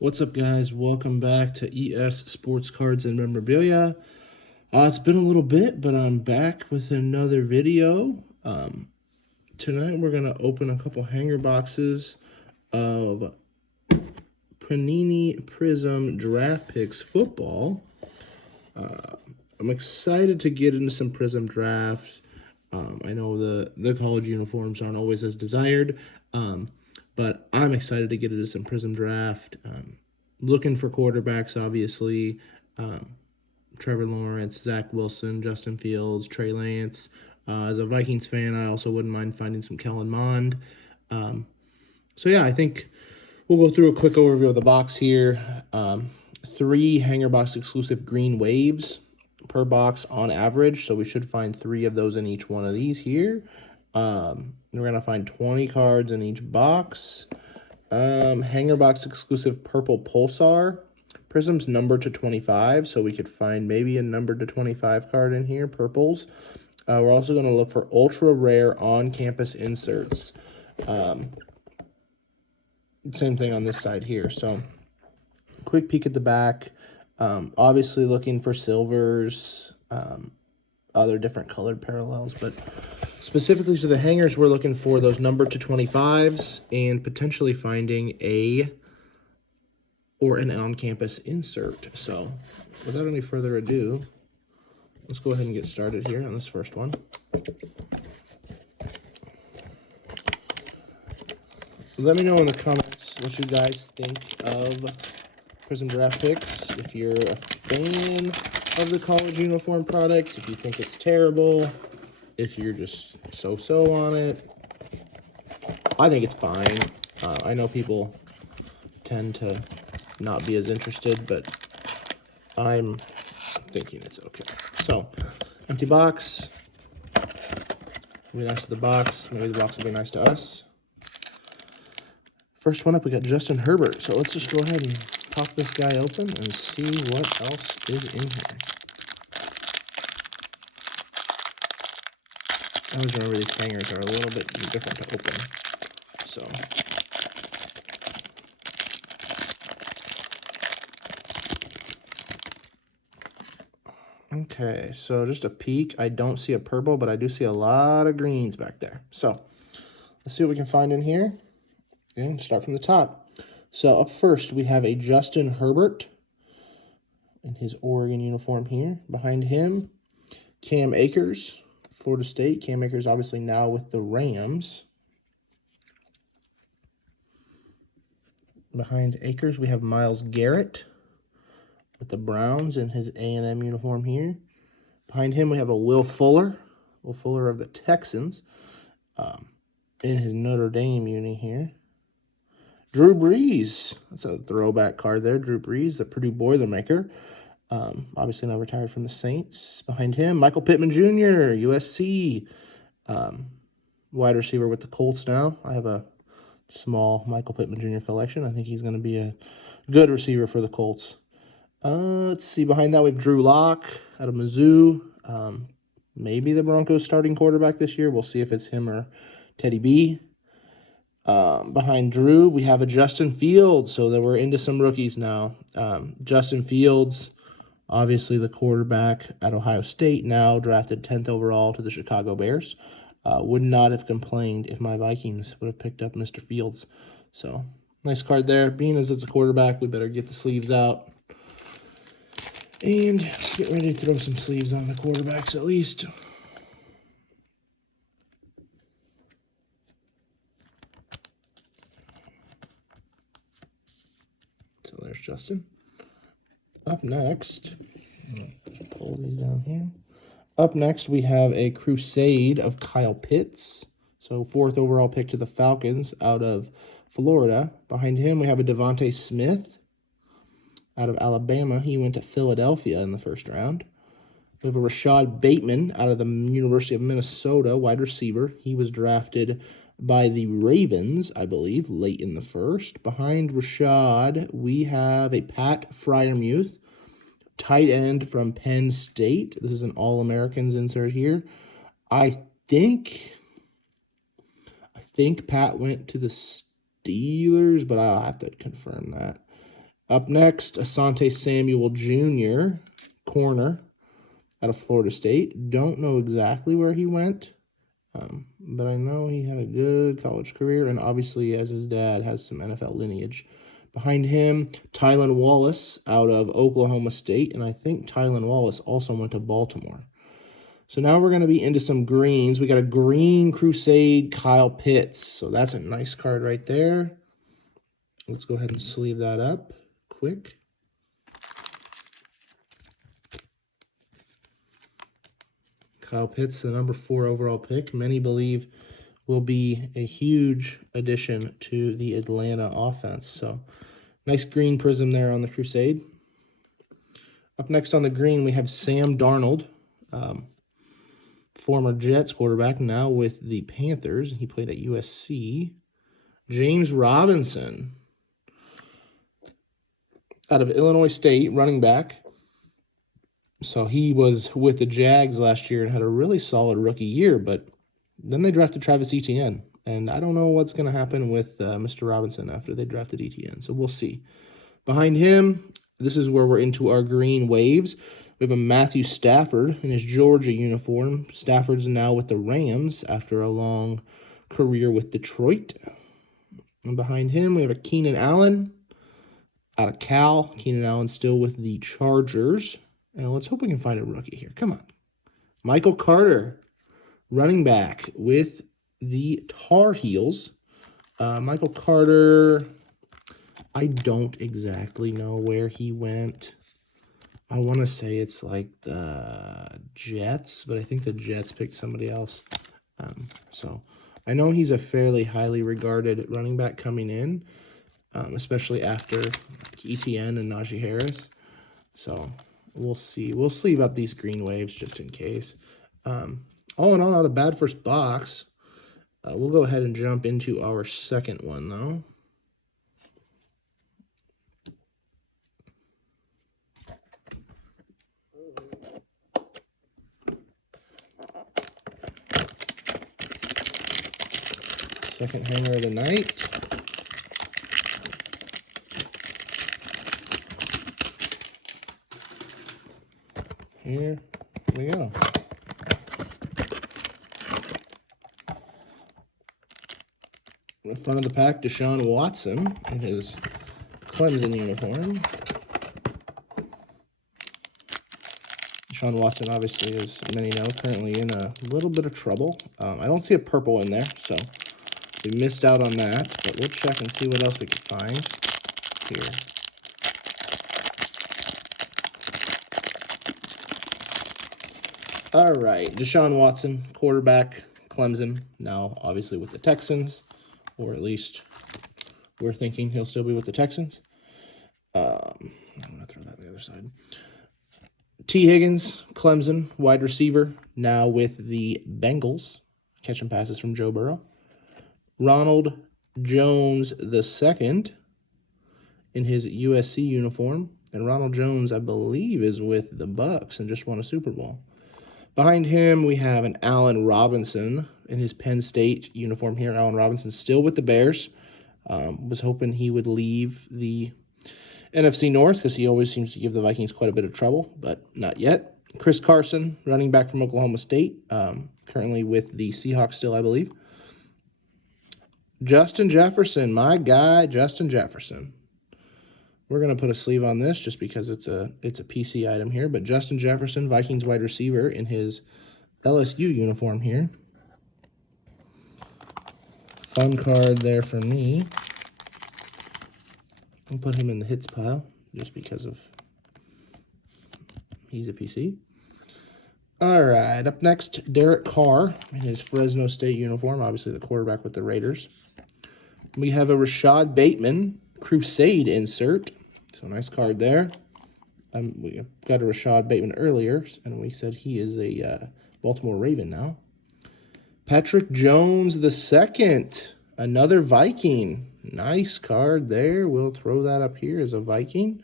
What's up, guys? Welcome back to ES Sports Cards and Memorabilia. It's been a little bit, but I'm back with another video. Tonight we're going to open a couple hanger boxes of Panini Prizm Draft Picks football. I'm excited to get into some Prizm drafts. I know the college uniforms aren't always as desired, but I'm excited to get into some Prizm draft. Looking for quarterbacks, obviously. Trevor Lawrence, Zach Wilson, Justin Fields, Trey Lance. As a Vikings fan, I also wouldn't mind finding some Kellen Mond. So yeah, I think we'll go through a quick overview of the box here. 3 hanger box exclusive green waves per box on average, so we should find 3 of those in each one of these here. We're gonna find 20 cards in each box. Hanger box exclusive purple pulsar. Prism's numbered to 25, so we could find maybe a numbered to 25 card in here, purples. We're also going to look for ultra rare on-campus inserts. Same thing on this side here. So, quick peek at the back. Obviously looking for silvers, other different colored parallels, but specifically to the hangers, we're looking for those numbered to 25s and potentially finding an on-campus insert. So, without any further ado, let's go ahead and get started here on this first one. Let me know in the comments what you guys think of Prizm Draft Picks. If you're a fan of the college uniform product, if you think it's terrible, if you're just so-so on it. I think it's fine. I know people tend to not be as interested, but I'm thinking it's okay. So, empty box. Be nice to the box. Maybe the box will be nice to us. First one up, we got Justin Herbert. So let's just go ahead and pop this guy open and see what else is in here. I always remember these hangers are a little bit different to open. So, okay, so just a peek. I don't see a purple, but I do see a lot of greens back there. So, let's see what we can find in here. And start from the top. So, up first, we have a Justin Herbert in his Oregon uniform here. Behind him, Cam Akers, Florida State. Cam Akers obviously now with the Rams. Behind Akers, we have Myles Garrett with the Browns in his A&M uniform here. Behind him, we have a Will Fuller of the Texans, in his Notre Dame uni here. Drew Brees, that's a throwback card there. Drew Brees, the Purdue Boilermaker, obviously now retired from the Saints. Behind him, Michael Pittman Jr., USC, wide receiver with the Colts now. I have a small Michael Pittman Jr. collection. I think he's going to be a good receiver for the Colts. Let's see. Behind that, we have Drew Lock out of Mizzou. Maybe the Broncos starting quarterback this year. We'll see if it's him or Teddy B. Behind Drew, we have a Justin Fields. So that we're into some rookies now. Justin Fields, obviously the quarterback at Ohio State, now drafted 10th overall to the Chicago Bears. Would not have complained if my Vikings would have picked up Mr. Fields. So, nice card there. Being as it's a quarterback, we better get the sleeves out and get ready to throw some sleeves on the quarterbacks at least. So there's Justin. Up next, just pull these down here. Up next, we have a Crusade of Kyle Pitts. So 4th overall pick to the Falcons out of Florida. Behind him, we have a Devontae Smith out of Alabama. He went to Philadelphia in the first round. We have a Rashad Bateman out of the University of Minnesota, wide receiver. He was drafted by the Ravens, I believe, late in the first. Behind Rashad, we have a Pat Freiermuth, tight end from Penn State. This is an All-Americans insert here. I think Pat went to the Steelers, but I'll have to confirm that. Up next, Asante Samuel Jr., corner out of Florida State. Don't know exactly where he went, but I know he had a good college career, and obviously, as his dad, has some NFL lineage. Behind him, Tylan Wallace out of Oklahoma State, and I think Tylan Wallace also went to Baltimore. So now we're going to be into some greens. We got a green Crusade Kyle Pitts, so that's a nice card right there. Let's go ahead and sleeve that up quick. Kyle Pitts, the number 4 overall pick. Many believe will be a huge addition to the Atlanta offense. So nice green prism there on the Crusade. Up next on the green, we have Sam Darnold, former Jets quarterback, now with the Panthers. He played at USC. James Robinson out of Illinois State, running back. So he was with the Jags last year and had a really solid rookie year, but then they drafted Travis Etienne, and I don't know what's going to happen with Mr. Robinson after they drafted Etienne, so we'll see. Behind him, this is where we're into our green waves. We have a Matthew Stafford in his Georgia uniform. Stafford's now with the Rams after a long career with Detroit. And behind him, we have a Keenan Allen out of Cal. Keenan Allen still with the Chargers. And let's hope we can find a rookie here. Come on. Michael Carter, running back with the Tar Heels. Michael Carter, I don't exactly know where he went. I want to say it's like the Jets, but I think the Jets picked somebody else. So I know he's a fairly highly regarded running back coming in, especially after ETN and Najee Harris. So we'll see. We'll sleeve up these green waves just in case. All in all, not a bad first box. We'll go ahead and jump into our second one, though. Second hanger of the night. Here we go. In the front of the pack, Deshaun Watson in his Clemson uniform. Deshaun Watson, obviously, as many know, currently in a little bit of trouble. I don't see a purple in there, so we missed out on that, but we'll check and see what else we can find here. All right, Deshaun Watson, quarterback, Clemson, now obviously with the Texans, or at least we're thinking he'll still be with the Texans. I'm going to throw that on the other side. T. Higgins, Clemson, wide receiver, now with the Bengals, catching passes from Joe Burrow. Ronald Jones II in his USC uniform. And Ronald Jones, I believe, is with the Bucs and just won a Super Bowl. Behind him, we have an Allen Robinson in his Penn State uniform here. Allen Robinson still with the Bears. Was hoping he would leave the NFC North because he always seems to give the Vikings quite a bit of trouble, but not yet. Chris Carson, running back from Oklahoma State, currently with the Seahawks still, I believe. Justin Jefferson, my guy, Justin Jefferson. We're going to put a sleeve on this just because it's a PC item here, but Justin Jefferson, Vikings wide receiver in his LSU uniform here. Fun card there for me. I'll put him in the hits pile just because of he's a PC. All right, up next, Derrick Carr in his Fresno State uniform, obviously the quarterback with the Raiders. We have a Rashad Bateman Crusade insert. So nice card there. We got a Rashad Bateman earlier, and we said he is a Baltimore Raven now. Patrick Jones II, another Viking. Nice card there. We'll throw that up here as a Viking.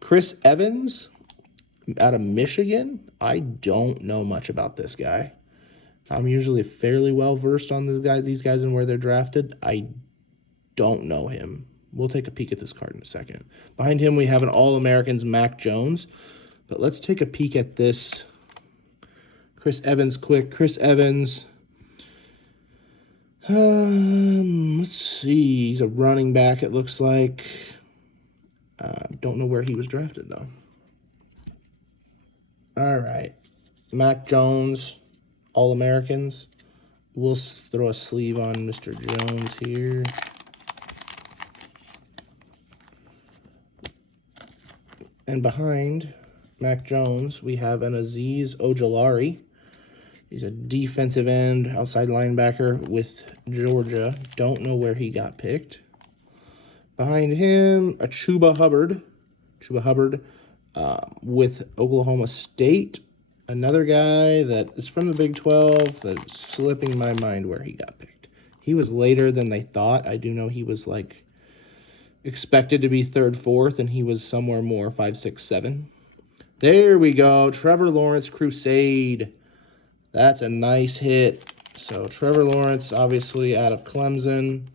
Chris Evans out of Michigan. I don't know much about this guy. I'm usually fairly well versed on these guys and where they're drafted. I don't know him. We'll take a peek at this card in a second. Behind him, we have an All-Americans Mac Jones. But let's take a peek at this Chris Evans quick. Chris Evans. Let's see. He's a running back, it looks like. Don't know where he was drafted, though. All right. Mac Jones, All-Americans. We'll throw a sleeve on Mr. Jones here. And behind Mac Jones, we have an Azeez Ojulari. He's a defensive end, outside linebacker with Georgia. Don't know where he got picked. Behind him, a Chuba Hubbard. With Oklahoma State. Another guy that is from the Big 12 that's slipping my mind where he got picked. He was later than they thought. I do know he was like expected to be 3rd, 4th, and he was somewhere more 5, 6, 7. There we go. Trevor Lawrence Crusade. That's a nice hit. So Trevor Lawrence, obviously out of Clemson,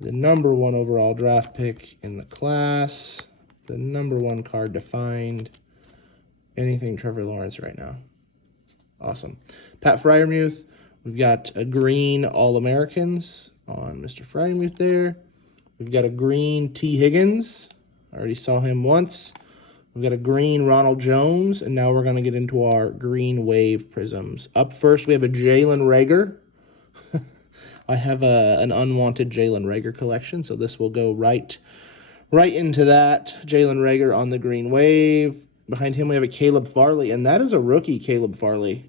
the #1 overall draft pick in the class, the #1 card to find. Anything Trevor Lawrence right now. Awesome. Pat Freiermuth, we've got a green All-Americans on Mr. Freiermuth there. We've got a green T. Higgins. I already saw him once. We've got a green Ronald Jones, and now we're going to get into our green wave prisms. Up first, we have a Jalen Reagor. I have an unwanted Jalen Reagor collection, so this will go right into that. Jalen Reagor on the green wave. Behind him, we have a Caleb Farley, and that is a rookie Caleb Farley.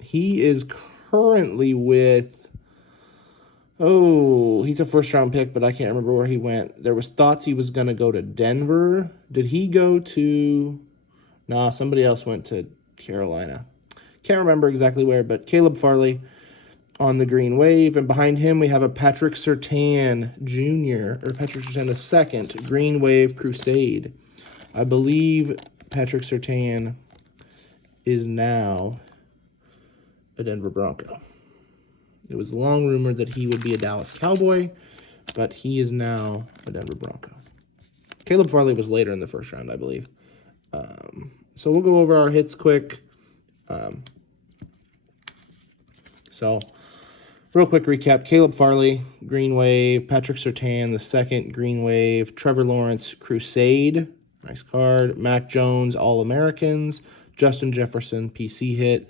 He is currently with, he's a 1st-round pick, but I can't remember where he went. There was thoughts he was going to go to Denver. Did he go to, nah, somebody else went to Carolina. Can't remember exactly where, but Caleb Farley on the green wave. And behind him, we have a Patrick Surtain Jr., or Patrick Surtain II, green wave Crusade. I believe Patrick Surtain is now a Denver Bronco. It was long rumored that he would be a Dallas Cowboy, but he is now a Denver Bronco. Caleb Farley was later in the 1st round, I believe. So we'll go over our hits quick. So real quick recap. Caleb Farley, green wave. Patrick Surtain, the 2nd, green wave. Trevor Lawrence, Crusade. Nice card. Mac Jones, All-Americans. Justin Jefferson, PC hit.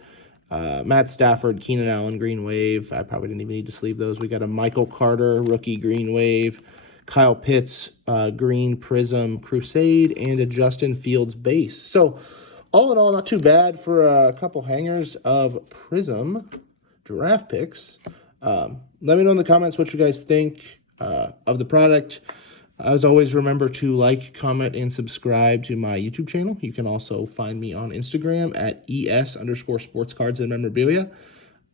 Matt Stafford, Keenan Allen, green wave. I probably didn't even need to sleeve those. We got a Michael Carter, rookie, green wave. Kyle Pitts, green Prizm Crusade. And a Justin Fields base. So all in all, not too bad for a couple hangers of Prizm draft picks. Let me know in the comments what you guys think of the product. As always, remember to like, comment, and subscribe to my YouTube channel. You can also find me on Instagram at ES_sportscards and memorabilia.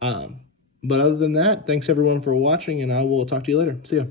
But other than that, thanks everyone for watching, and I will talk to you later. See ya.